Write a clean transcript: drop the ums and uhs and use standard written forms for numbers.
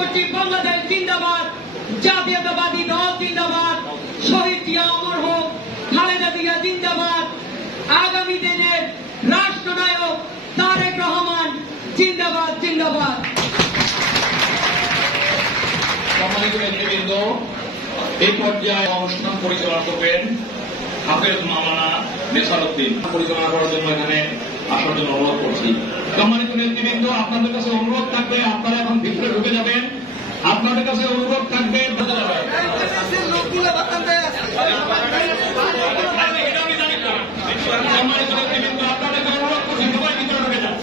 করছি বাংলাদেশ জিন্দাবাদ, জাতীয়তাবাদী দল জিন্দাবাদ, শহীদ জিয়া অমর হোক, খালেদা জিয়া জিন্দাবাদ, আগামী দিনের রাষ্ট্রনায়ক তারেক রহমান জিন্দাবাদ জিন্দাবাদ। সম্মানিত নেতৃবৃন্দ, এই পর্যায়ে অনুষ্ঠান পরিচালনা করবেন হাফেজ মাওলানা নেসার উদ্দিন। পরিচালনা করার জন্য এখানে আসার জন্য অনুরোধ করছি। সম্মানিত নেতৃবৃন্দ, আপনাদের কাছে অনুরোধ থাকবে, আপনারা এখন ভিতরে ঢুকে যাবেন। আপনাদের কাছে অনুরোধ থাকবে, সম্মানিত নেতৃবৃন্দ, আপনাদের অনুরোধ করছি সবাই ভিতরে ঢুকে যান।